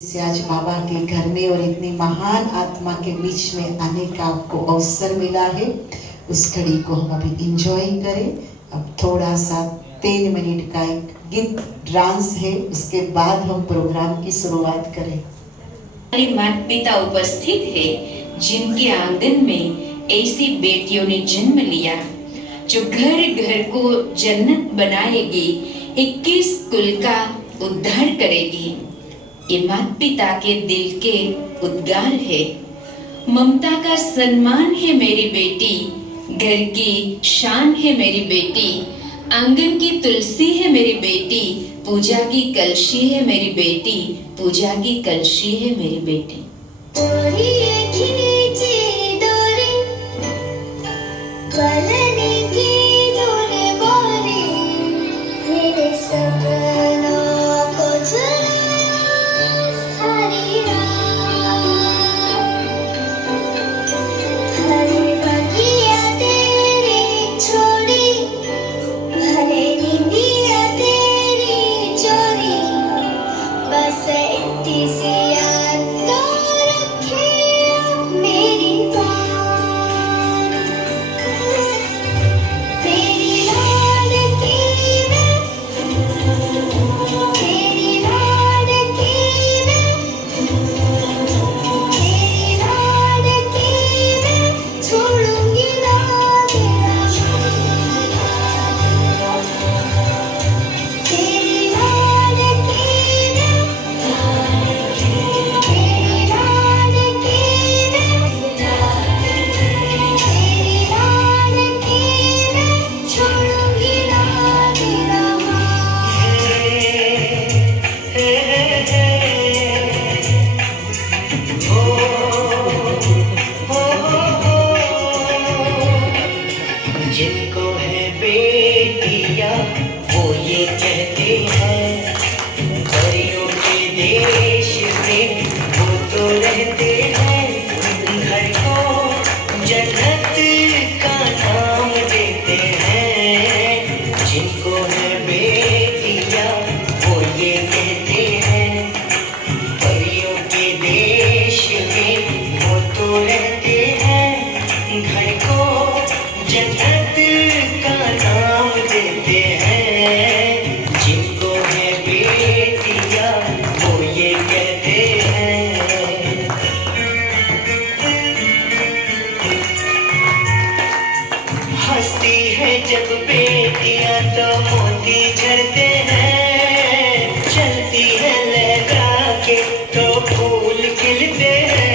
से आज बाबा के घर में और इतनी महान आत्मा के बीच में आने का आपको अवसर मिला है, उस घड़ी को हम अभी इंजॉय करें। अब थोड़ा सा 3 मिनट का एक गीत डांस है, उसके बाद हम प्रोग्राम की शुरुआत करें। हमारे माता पिता उपस्थित है जिनके आंगन में ऐसी बेटियों ने जन्म लिया जो घर घर को जन्नत बनाएगी, 21 कुल का उद्धार करेगी। ये माता पिता के दिल के उद्गार है। ममता का सम्मान है मेरी बेटी, घर की शान है मेरी बेटी, आंगन की तुलसी है मेरी बेटी, पूजा की कलशी है मेरी बेटी, पूजा की कलशी है मेरी बेटी। जिनको है बेटियां वो ये कहते हैं, परियों के देश में वो तो रहते हैं, घर को जन्नत का नाम देते हैं। जिनको है बेटियां वो ये कहते हैं, परियों के देश में वो तो रहते हैं, घर को जन्नत का नाम देते हैं। जिनको है बेटियां वो ये कहते हैं। हंसती है जब बेटियां तो मोती झड़ते हैं, चलती है लहरा के तो फूल खिलते हैं।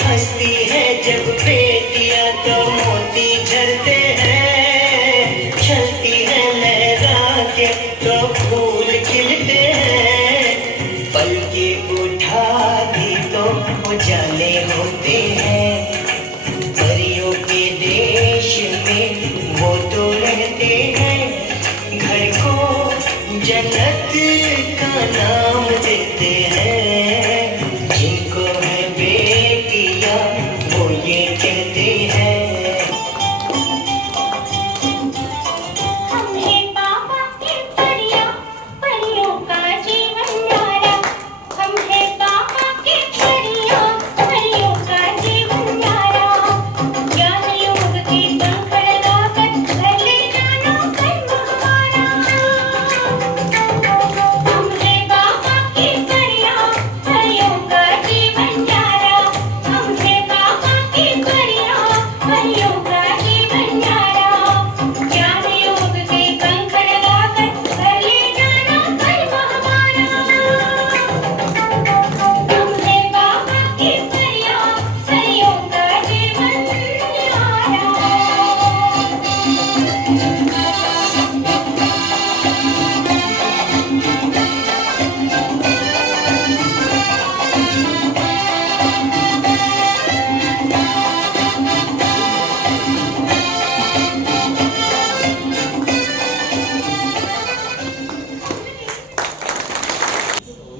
हंसती है जब बेटियां तो मोती झड़ते हैं, चलती है लहरा के तो फूल खिलते हैं। पल के उठा दी तो उजाले होते हैं, परियों के देश में वो तो रहते हैं, घर को जन्नत का नाम देते हैं। जिनको है बेटियां वो ये कहते हैं।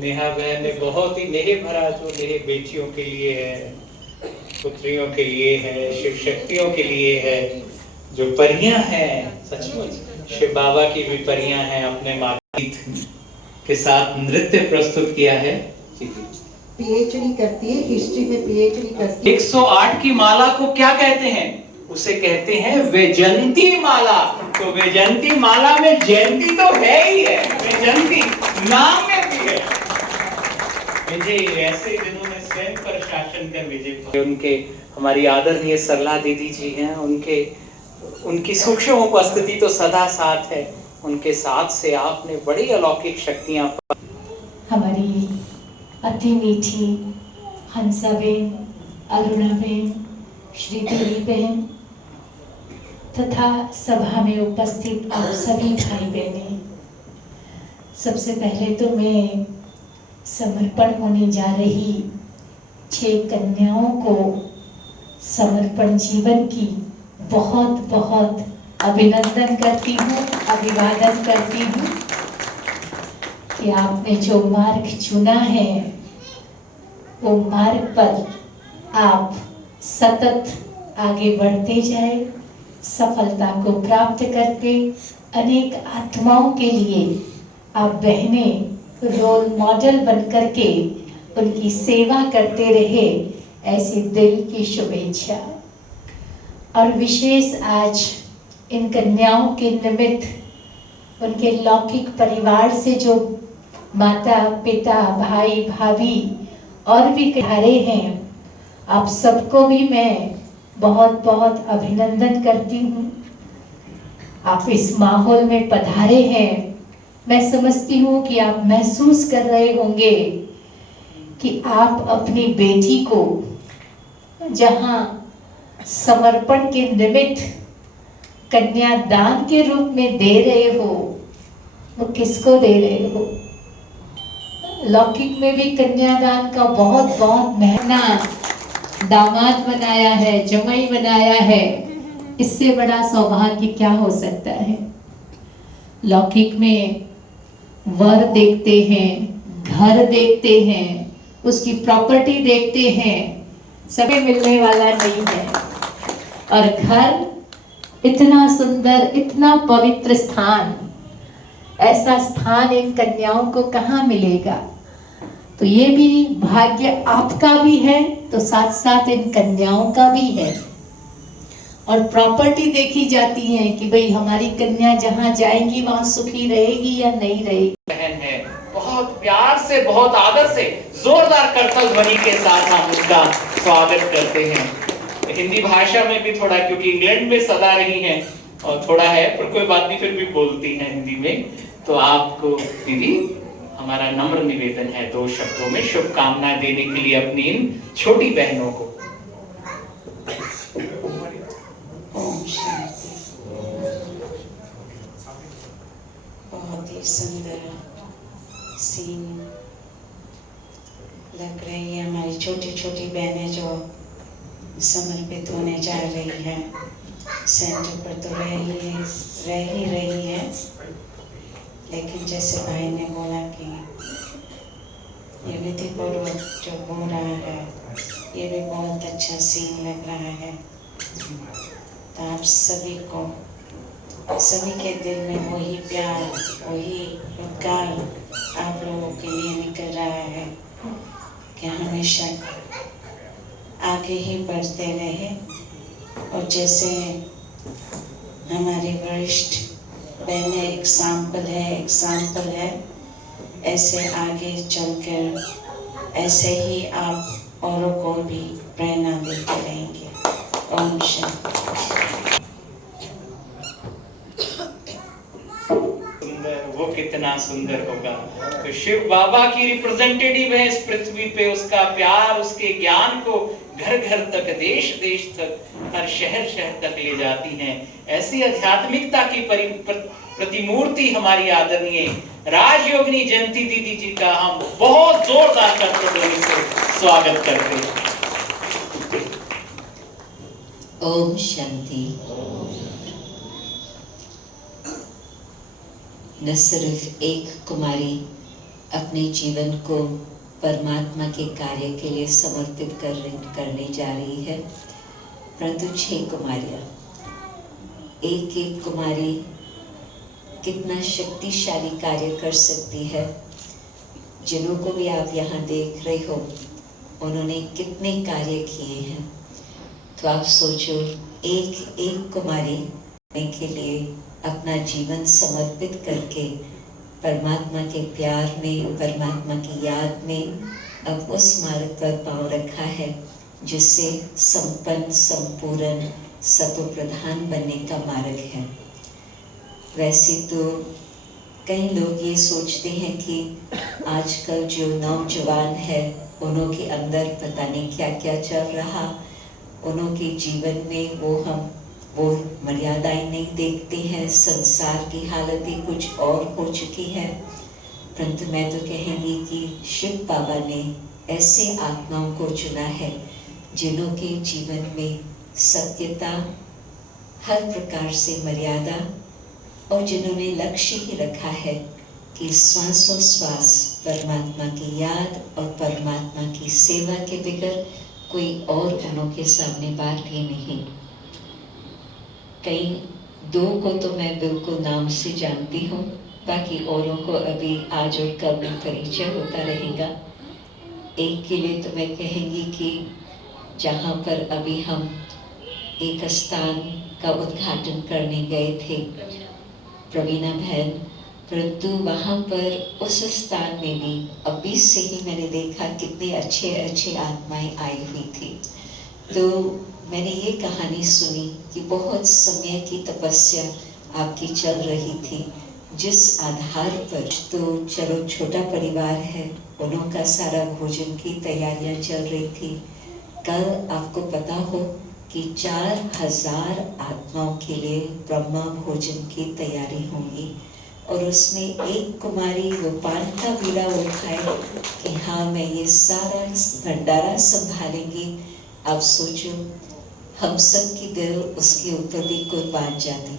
नेहा बहन ने बहुत ही नेह भरा जो नेह बेटियों के लिए है, पुत्रियों के लिए है, शिव शक्तियों के लिए है, जो परियां हैं, सचमुच शिव बाबा की विपरियां हैं अपने माता के साथ नृत्य प्रस्तुत किया है। पीएचडी करती है, हिस्ट्री में पीएचडी करती है। 108 की माला को क्या कहते हैं? उसे कहते हैं वैजयंती माला। तो वैजयंती माला में जयंती तो है ही है, वैजयंती नाम में भी है। विजय ऐसे जिन्होंने स्वयं पर शासन कर विजय पाया। उनके हमारी आदरणीय सरला दीदी जी हैं, उनकी सूक्ष्म उपस्थिति तो सदा साथ है। उनके साथ से आपने बड़ी अलौकिक शक्तियां। हमारी अति मीठी हंसाबेन, अरुणाबेन, श्रीदेवी बहन तथा सभा में उपस्थित आप सभी भाई बहनें, सबसे पहले तो मैं समर्पण होने जा रही 6 कन्याओं को समर्पण जीवन की बहुत बहुत अभिनंदन करती हूँ, अभिवादन करती हूँ कि आपने जो मार्ग चुना है वो मार्ग पर आप सतत आगे बढ़ते जाए, सफलता को प्राप्त करके अनेक आत्माओं के लिए आप बहनें रोल मॉडल बनकर के उनकी सेवा करते रहे, ऐसी दिल की शुभेच्छा। और विशेष आज इन कन्याओं के निमित्त उनके लौकिक परिवार से जो माता पिता भाई भाभी और भी पधारे हैं, आप सबको भी मैं बहुत बहुत अभिनंदन करती हूँ। आप इस माहौल में पधारे हैं, मैं समझती हूँ कि आप महसूस कर रहे होंगे कि आप अपनी बेटी को जहाँ समर्पण के निमित्त कन्यादान के रूप में दे रहे हो, वो किसको दे रहे हो? लौकिक में भी कन्यादान का बहुत बहुत महना दामाद बनाया है, जमाई बनाया है, इससे बड़ा सौभाग्य क्या हो सकता है? लौकिक में वर देखते हैं, घर देखते हैं, उसकी प्रॉपर्टी देखते हैं, सभी मिलने वाला नहीं है। और घर इतना सुंदर, इतना पवित्र स्थान, ऐसा स्थान इन कन्याओं को कहाँ मिलेगा? तो ये भी भाग्य आपका भी है, तो साथ साथ इन कन्याओं का भी है। और प्रॉपर्टी देखी जाती है कि भाई हमारी कन्या जहाँ जाएंगी वहाँ सुखी रहेगी या नहीं रहेगी। बहन है, बहुत प्यार से, बहुत आदर से, जोरदार करतल ध्वनि के साथ हम उसका स्वागत करते हैं। हिंदी भाषा में भी थोड़ा, क्योंकि इंग्लैंड में सदा रही हैं और थोड़ा है, पर कोई बात नहीं, फिर भी बोलती हैं हिंदी में। तो आपको दीदी हमारा नम्र निवेदन है 2 शब्दों में शुभकामनाएं देने के लिए अपनी इन छोटी बहनों को। ओम शांति। बहुत ही सुंदर सीन लग रही है। हमारी छोटी छोटी बहनें जो समर्पित होने जा रही है, सेंटर पर तो रह ही रही है, लेकिन जैसे भाई ने बोला कि ये विधिपूर्वक जो हो रहा है, ये भी बहुत अच्छा सीन लग रहा है। तो आप सभी को, सभी के दिल में वही प्यार, वही उपकार आप लोगों के लिए निकल रहा है कि हमेशा आगे ही बढ़ते रहे। और जैसे हमारी वरिष्ठ बहनें एग्जाम्पल है, ऐसे आगे चलकर ऐसे ही आप औरों को भी प्रेरणा देते रहेंगे। ओम शांति। वो कितना सुंदर होगा। तो शिव बाबा की रिप्रेजेंटेटिव है इस पृथ्वी पे, उसका प्यार, उसके ज्ञान को घर घर तक, देश देश तक, हर शहर शहर तक ले जाती हैं। ऐसी आध्यात्मिकता की प्रतिमूर्ति हमारी आदरणीय राजयोगिनी जयंती दीदी जी का हम बहुत जोरदार करतल से स्वागत करते हैं। ओम शांति। न सिर्फ एक कुमारी अपने जीवन को परमात्मा के कार्य के लिए समर्पित करने जा रही है, परंतु 6 कुमारियां, एक एक कुमारी कितना शक्तिशाली कार्य कर सकती है। जिन्हों को भी आप यहाँ देख रहे हो, उन्होंने कितने कार्य किए हैं। तो आप सोचो, एक एक कुमारी के लिए अपना जीवन समर्पित करके परमात्मा के प्यार में, परमात्मा की याद में अब उस मार्ग पर पांव रखा है जिससे संपन्न, संपूर्ण, सतो प्रधान बनने का मार्ग है। वैसे तो कई लोग ये सोचते हैं कि आजकल जो नौजवान है उन्हों के अंदर पता नहीं क्या क्या चल रहा, उन्हों के जीवन में वो मर्यादाएं नहीं देखते हैं, संसार की हालत ही कुछ और हो चुकी है। परंतु मैं तो कहेंगी कि शिव बाबा ने ऐसे आत्माओं को चुना है जिन्हों के जीवन में सत्यता, हर प्रकार से मर्यादा, और जिन्होंने लक्ष्य ही रखा है कि श्वासोश्वास परमात्मा की याद और परमात्मा की सेवा के बगैर कोई और उन्हों के सामने बात ही नहीं। कई दो को तो मैं बिल्कुल नाम से जानती हूँ, बाकी औरों को अभी आज और कल में परिचय होता रहेगा। एक के लिए तो मैं कहेंगी कि जहाँ पर अभी हम एक स्थान का उद्घाटन करने गए थे, प्रवीणा बहन, परंतु वहाँ पर उस स्थान में भी अभी से ही मैंने देखा कितने अच्छे अच्छे आत्माएं आई हुई थी। तो मैंने ये कहानी सुनी कि बहुत समय की तपस्या आपकी चल रही थी, जिस आधार पर तो चलो छोटा परिवार है, उन्हों का सारा भोजन की तैयारियां चल रही थी। कल आपको पता हो कि 4000 आत्माओं के लिए ब्रह्मा भोजन की तैयारी होंगी, और उसमें एक कुमारी वो पान का बीड़ा उठाए कि हाँ मैं ये सारा भंडारा संभालेंगी। आप सोचो, हम सब की दिल उसके ऊपर भी कुर्बान जाती।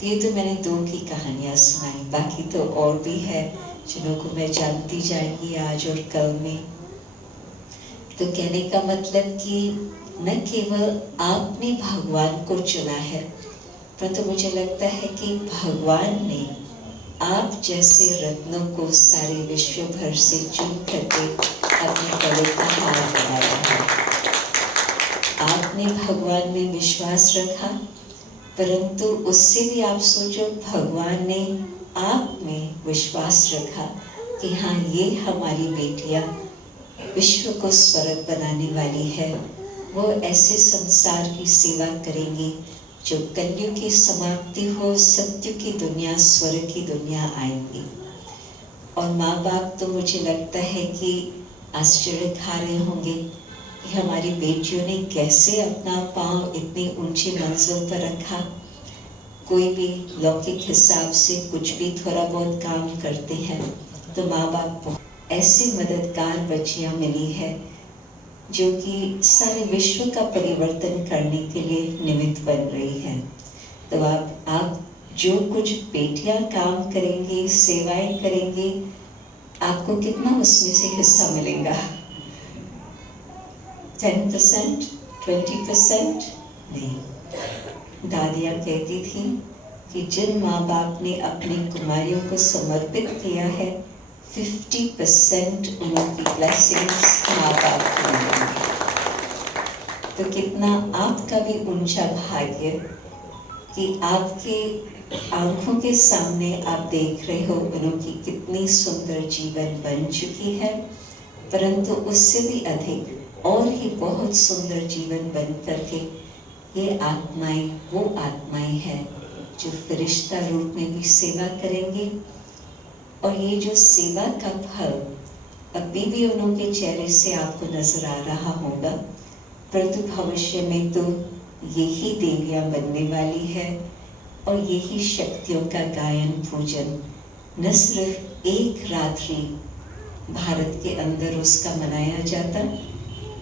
तो ये तो मैंने दो की कहानियां सुनाई, बाकी तो और भी है जिन्हों को मैं जानती जाएंगी आज और कल में। तो कहने का मतलब कि न केवल आपने भगवान को चुना है, परंतु मुझे लगता है कि भगवान ने आप जैसे रत्नों को सारे विश्व भर से चुन करके अपने गले का हार बनाया है। आपने भगवान में विश्वास रखा, परंतु उससे भी आप सोचो, भगवान ने आप में विश्वास रखा कि हाँ ये हमारी बेटियां विश्व को स्वर्ग बनाने वाली है। वो ऐसे संसार की सेवा करेंगी जो कलयुग की समाप्ति हो, सत्य की दुनिया, स्वर्ग की दुनिया आएंगी। और माँ बाप तो मुझे लगता है कि आश्चर्य खा रहे होंगे कि हमारी बेटियों ने कैसे अपना पांव इतनी ऊंची मंजिल पर रखा। कोई भी लौकिक हिसाब से कुछ भी थोड़ा बहुत काम करते हैं तो माँ बाप ऐसी मददगार बच्चियां मिली है जो कि सारे विश्व का परिवर्तन करने के लिए निमित्त बन रही है। तो आप जो कुछ बेटियां काम करेंगी, सेवाएं करेंगी, आपको कितना उसमें से हिस्सा मिलेगा? 10%, 20%? नहीं। दादियाँ कहती थी कि जिन माँ बाप ने अपनी कुमारियों को समर्पित किया है, 50% उनकी ब्लेसिंग्स माँ बाप को मिलेंगी। तो कितना आपका भी ऊंचा भाग्य कि आपके आंखों के सामने आप देख रहे हो उनकी कितनी सुंदर जीवन बन चुकी है, परंतु उससे भी अधिक और ही बहुत सुंदर जीवन बन करके ये आत्माएं वो आत्माएं हैं जो फरिश्ता रूप में भी सेवा करेंगी। और ये जो सेवा का फल अभी भी उनके चेहरे से आपको नजर आ रहा होगा, परंतु भविष्य में तो यही देवियां बनने वाली है और यही शक्तियों का गायन पूजन न सिर्फ एक रात्रि भारत के अंदर उसका मनाया जाता,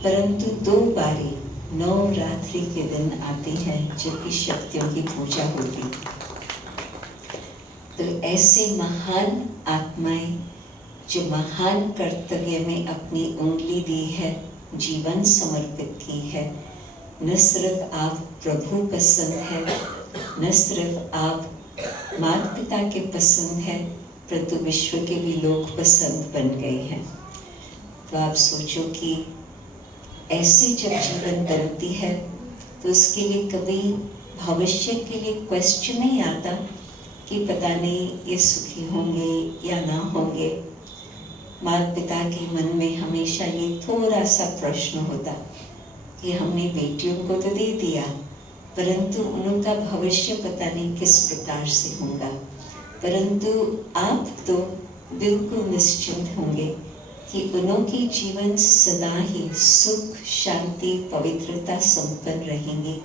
परंतु 2 बारी 9 रात्रि के दिन आते हैं जबकि शक्तियों की पूजा होती। तो ऐसे महान आत्माएं जो महान कर्तव्य में अपनी उंगली दी है, जीवन समर्पित की है, न सिर्फ आप प्रभु पसंद है, न सिर्फ आप माता पिता के पसंद है, परंतु विश्व के भी लोग पसंद बन गए हैं। तो आप सोचो कि ऐसे जब जीवन बनती है तो उसके लिए कभी भविष्य के लिए क्वेश्चन नहीं आता कि पता नहीं ये सुखी होंगे या ना होंगे। माता पिता के मन में हमेशा ये थोड़ा सा प्रश्न होता कि हमने बेटियों को तो दे दिया, परंतु उनका भविष्य पता नहीं किस प्रकार से होगा। परंतु आप तो बिल्कुल निश्चिंत होंगे कि उनकी जीवन सदा ही सुख, शांति, पवित्रता संपन्न रहेंगे।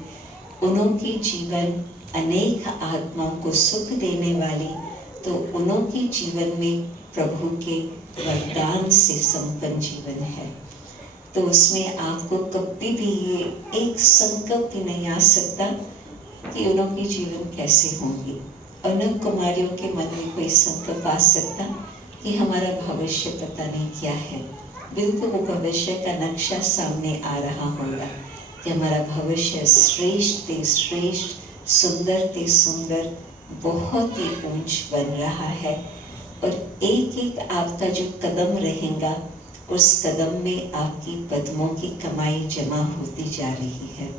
उनकी जीवन अनेक आत्माओं को सुख देने वाली, तो उनके जीवन में प्रभु के वरदान से संपन्न जीवन है। तो उसमें आपको कभी भी ये एक संकल्प भी नहीं आ सकता कि उनकी जीवन कैसे होंगी। उन कुमारियों के मन में कोई संकल्प आ सकता कि हमारा भविष्य पता नहीं क्या है। बिल्कुल वो भविष्य का नक्शा सामने आ रहा होगा कि हमारा भविष्य श्रेष्ठ ते श्रेष्ठ, सुंदर ते सुंदर, बहुत ही ऊंच बन रहा है। और एक एक आपका जो कदम रहेगा, उस कदम में आपकी पद्मों की कमाई जमा होती जा रही है।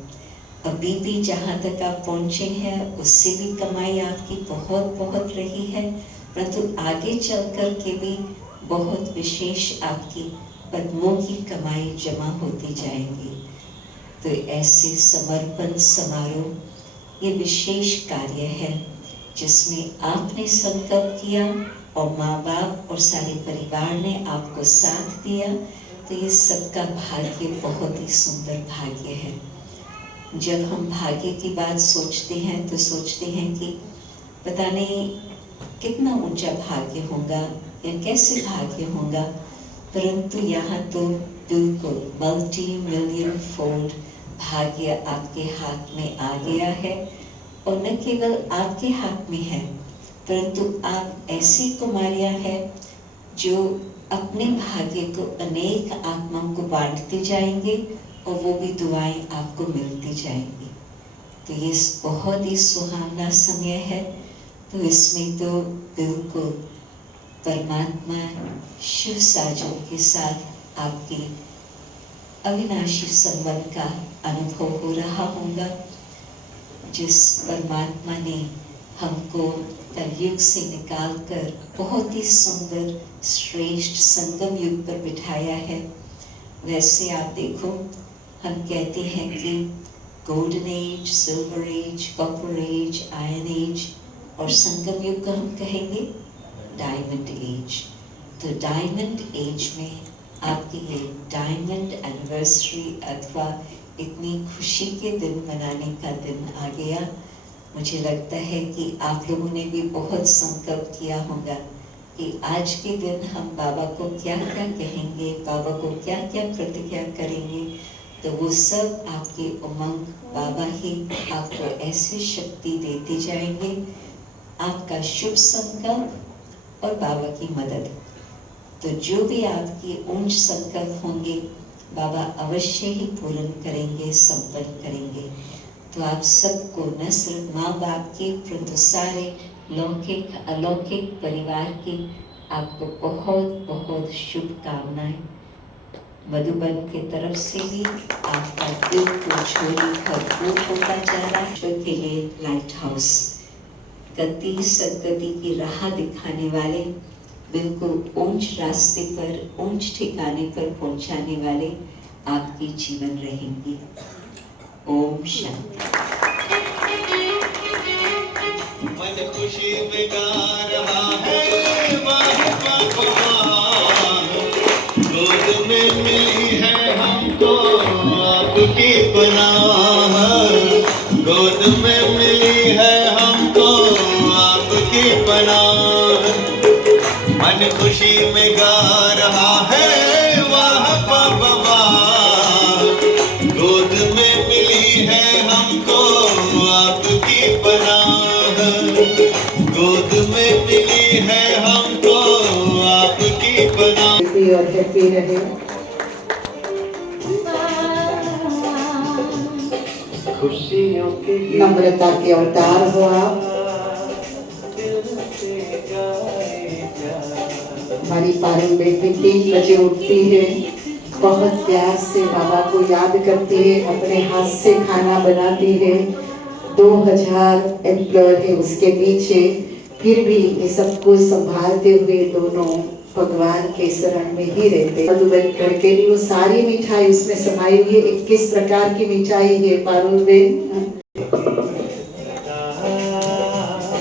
अभी भी जहाँ तक आप पहुँचे हैं उससे भी कमाई आपकी बहुत बहुत रही है, परंतु आगे चल कर के भी बहुत विशेष आपकी पद्मों की कमाई जमा होती जाएंगी। तो ऐसे समर्पण समारोह ये विशेष कार्य है जिसमें आपने संकल्प किया और माँ बाप और सारे परिवार ने आपको साथ दिया। तो ये सबका भाग्य बहुत ही सुंदर भाग्य है। जब हम भाग्य की बात सोचते हैं तो सोचते हैं कि पता नहीं कितना ऊंचा भाग्य होगा या कैसे भाग्य होगा, परंतु यहाँ तो बिल्कुल मल्टी मिलियन फोल्ड भाग्य आपके हाथ में आ गया है। और न केवल आपके हाथ में है, परंतु आप ऐसी कुमारियां हैं जो अपने भाग्य को अनेक आत्माओं को बांटते जाएंगे और वो भी दुआएं आपको मिलती जाएंगी। तो ये बहुत ही सुहावना समय है। तो इसमें तो बिल्कुल परमात्मा शिव साजन के साथ आपकी अविनाशी संबंध का अनुभव हो रहा होगा। जिस परमात्मा ने हमको कलयुग से निकालकर बहुत ही सुंदर श्रेष्ठ संगम युग पर बिठाया है, वैसे आप देखो हम कहते हैं कि golden age, silver age, copper age, iron age, और संगम युग को हम कहेंगे डायमंड एज। तो डायमंड एज में आपकी ये डायमंड एनिवर्सरी अथवा इतनी खुशी के दिन मनाने का दिन आ गया। मुझे लगता है कि आप लोगों ने भी बहुत संकल्प किया होगा कि आज के दिन हम बाबा को क्या क्या कहेंगे, बाबा को क्या क्या प्रतिज्ञा करेंगे। तो वो सब आपके उमंग बाबा ही आपको ऐसी शक्ति देते जाएंगे। आपका शुभ संकल्प और बाबा की मदद, तो जो भी आपके ऊंच संकल्प होंगे बाबा अवश्य ही पूर्ण करेंगे, संपन्न करेंगे। तो आप सबको न सिर्फ माँ बाप के परंतु सारे लौकिक अलौकिक परिवार की आपको बहुत बहुत शुभकामनाएं। मधुबन की तरफ से भी आपका दिल को झोली भरपूर होता जा रहा है। के लिए लाइट हाउस गति सदगति की राह दिखाने वाले, बिल्कुल ऊंच रास्ते पर, ऊंच ठिकाने पर पहुंचाने वाले आपकी जीवन रहेंगी। ओम शांति। मन खुशी में गा रहा है वाह वाह वाह, गोद में मिली है हमको आपकी पनाह, गोद में मिली है हमको आपकी पनाह। मन खुशी में गा रहा है वाह वाह वाह, गोद में मिली है हमको आपकी पनाह, गोद में मिली है हमको आपकी पनाह। और हैप्पी रहे। खुशियों के नम्रता के अवतार हो आप। जाए प्यार। हमारी पारुल बेटी 3 बजे उठती है, बहुत प्यार से बाबा को याद करती है, अपने हाथ से खाना बनाती है। 2000 एम्प्लॉय है उसके नीचे, फिर भी ये सब कुछ संभालते हुए दोनों भगवान के शरण में ही रहते। मधुबन करके भी वो सारी मिठाई उसमें समाई हुई है। 21 प्रकार की मिठाई है पारुल बेन।